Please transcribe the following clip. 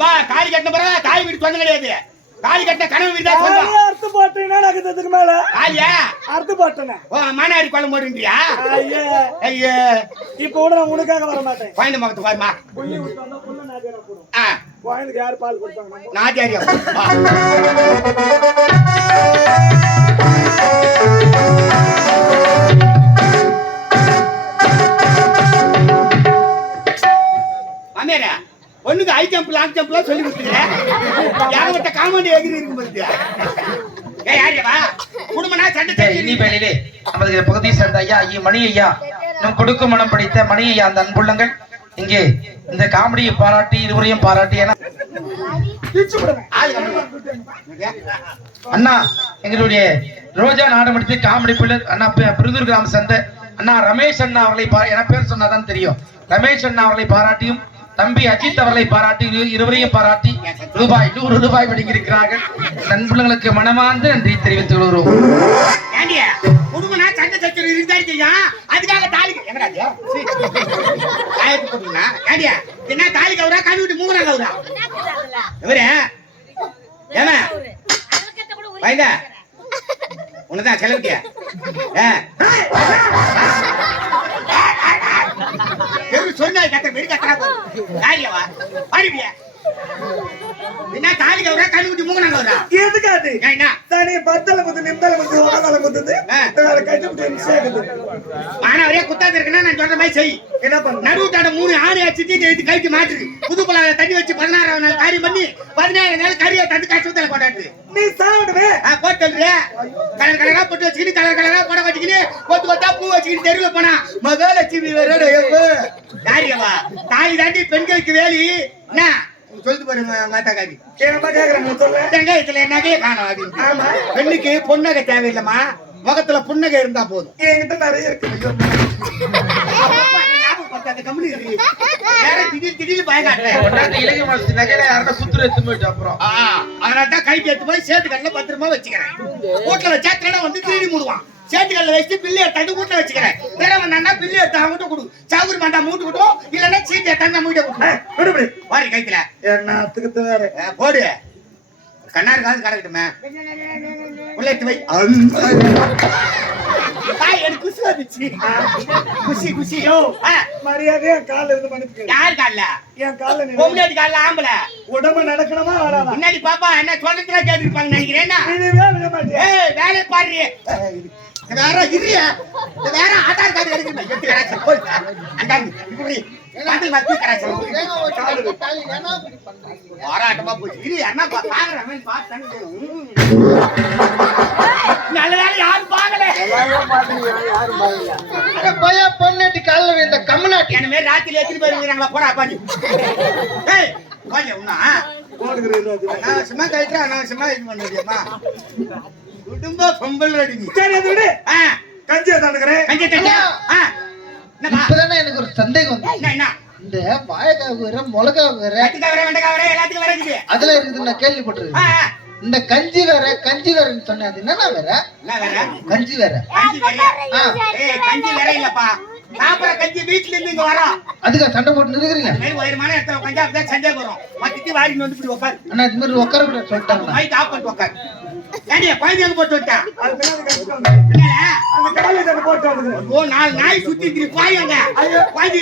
அப்பா தாலி கட்டின பிறகு தாய் வீடு சொந்தம் கிடையாது. தாலி கட்டின கனவு வீடு தான் சொந்தம். தாலி அறுத்து போட்டீங்கன்னா எனக்கு இதுக்கு மேல? தாலியா அறுத்து போட்டேனே ஓ மானாரி குழம்பு போடுன்றியா ஐயே. ஐயோ. இப்ப கூட நான் உனக்காக வர மாட்டேன். குழந்தை முகத்து பாருமா புள்ளி விட்டு வந்தா புள்ள நாதியாரா போடும். ஆ. குழந்தைக்கு யார் பால் கொடுப்பாங்க? நாட்டியாரியா ஜம்ப் லாங் ஜம்ப்லாம் சொல்லி கொடுத்துருக்கேன் யாகப்பட்ட காமெடி எகிரி இருக்கும் போது ஏ யாரியா குடும்பனா சண்டை இனி தெரியும் வேளையிலே நமது பகுதியை சேர்ந்த ஐயா ஐயா மணி ஐயா நம் கொடுக்கும் மனம் படித்த மணி ஐயா அந்த அன்புள்ளங்கள் இங்கே இந்த காமெடியை பாராட்டி இருவரையும் பாராட்டி ஏன்னா கம்மி. அண்ணா எங்களுடைய ரோஜா நாடமடித்து காமெடி பிள்ளர் அண்ணா பிருதூர் கிராம சந்தை. அண்ணா ரமேஷ் அண்ணா அவர்களை என பேர் சொன்னாதான் தெரியும். ரமேஷ் அண்ணா அவர்களை பாராட்டியும் தம்பி அஜித் அவர்களை பாராட்டி இருவரையும் பாராட்டி ரூபாய் நூறு ரூபாய் வழங்கியிருக்கிறார்கள். நண்பர்களுக்கு மனமார்ந்து நன்றி தெரிவித்துக் கொள்கிறோம். ஏண்டியா குடும்பனா அதுக்காக தாலி என்ன தாலி கவுரா கழுவி விட்டு மூணு கவுரா இவரு ஏமா? வைங்க. உன்னதான் செலவுட்டியா ஏ எவ்வளவு சொன்னா கத்த வெடி கத்தரா போய் தாலியவா பாடிவியா என்ன தாலி கவுரா கழுவி விட்டு மூணு கவுரா எதுக்காது என்ன? தனி பத்தல குத்து நிந்தல குத்து உடனல குத்துது. வேற கட்டி குத்தாது இருக்குன்னா நான் சொல்ற மாதிரி செய். என்ன பண்ண நடுவுட்டாட மூணு ஆணை அடிச்சுட்டு எடுத்து கழிச்சு மாட்டுரு புது தண்ணி வச்சு பதினாறாவது நாள் காரியம் பண்ணி பதினேழு நாள் கறியை தந்து கஷ்டத்துல கொண்டாட்டு நீ சாப்பிடுவே போட்டு? கலர் கலரா போட்டு வச்சுக்கிட்டு கலர் கலரா போட வச்சுக்கிட்டு கொத்து கொத்தா பூ வச்சுக்கிட்டு தெருவில் போனா மகாலட்சுமி வேற யாரியவா தாய் தாண்டி பெண்களுக்கு வேலி. என்ன? சொல்லிட்டு பாருங்க மாதா காவி சொல்ல வெங்காயத்துல நகையை காணும் அப்படின்னு பெண்ணுக்கு பொன்னகை தேவையில்லைம்மா. முகத்துல புன்னகை இருந்தா போதும். என்கிட்ட நிறைய இருக்கு நகையில யாருன்னா சுத்துற எடுத்து போய் சேட்டுக்கல்ல பத்திரமா வச்சுக்கிறேன். வீட்டுல வச்சா திருட வந்து திருடி மூடுவான். சேட்டுக்கல்ல வச்சு பில்லு எடுத்தாந்து வீட்டுல வச்சுக்கிறேன். வேற வந்தாண்டா பில்லு எடுத்து அவங்ககிட்ட கொடு. சவுரி மாண்டா மூட்டு கொட்டும்? இல்லன்னா சீட்டை எடுத்தாந்து நம்ம கொடு விடுபடி வாரி கைத்துல. என்னத்துக்கு வேற? போடு. கண்ணாடி காசு கிடக்கட்டுமே உள்ள வை. எனக்கு குஷி வந்துச்சு. குஷி குஷி யோ மரியாதையா கால இது மனுக்கு யார் கால்ல? என் கால நீ பொம்பளை கால்ல ஆம்பளை. உடம்பு நடக்கணுமா வராதா முன்னாடி பாப்பா என்ன சொல்றதுல கேட்டுருப்பாங்க நினைக்கிறேன் என்ன? இனிமே விட மாட்டியா? ஏய் வேலை பாரு. வேற இரு இது வேற ஆதார் கார்டு எடுக்கணும் எட்டு கராச்சி போய் அந்தாங்க இப்படி. காட்டில் மத்தி கராச்சி போராட்டமா போச்சு. இரு என்ன பாக்குறேன் பார்த்தாங்க நல்ல வேலை யாரும் பார்க்கல. பையா பொண்ணாட்டி காலில் விழுந்த கம்மநாட்டி என்ன மாதிரி ராத்திரி எத்தனை பேர் இருக்கிறாங்களா? போடா பாடி ஏய் போய் உன்னா போடுகிறது அனாவசியமா கழிட்டு அனாவசியமா இது பண்ணுறியம்மா குடும்ப பொம்பல் அடிங்க சரி அது விடு. ஆ. கஞ்சியை தாண்டுக்கிறேன் கஞ்சி இப்பதானே எனக்கு ஒரு சந்தேகம் என்ன இந்த வாழைக்காய் வேற மிளகாய் வேற அதுல இருக்குது நான் கேள்விப்பட்டிருக்கேன். இந்த கஞ்சி வேற கஞ்சி வேறன்னு சொன்னேன். அது என்னன்னா வேற? என்ன வேற? கஞ்சி வேற. கஞ்சி வேற. ஆ, ஏய் கஞ்சி வேற இல்லப்பா. சாப்பிட கஞ்சி வீட்டுல இருந்து இங்க வரோம் அதுக்கு சண்டை போட்டு இந்த மாதிரி உயரமான இடத்துல உட்காந்து அப்படிதான் சந்தேகம் வரும் மத்திட்டு வாரின்னு வந்து இப்படி உட்காரு ஆனா இது மாதிரி உட்கார கூட சொல்லிட்டாங்க மைக் ஆஃப் பண்ணிட்டு உட்காரு ஏண்டியா குழந்தை எங்க போட்டு விட்டா அது அந்த தண்ணி போட்டு ஓ நாலு நாய் சுத்தி திரி பாயங்க குழந்தை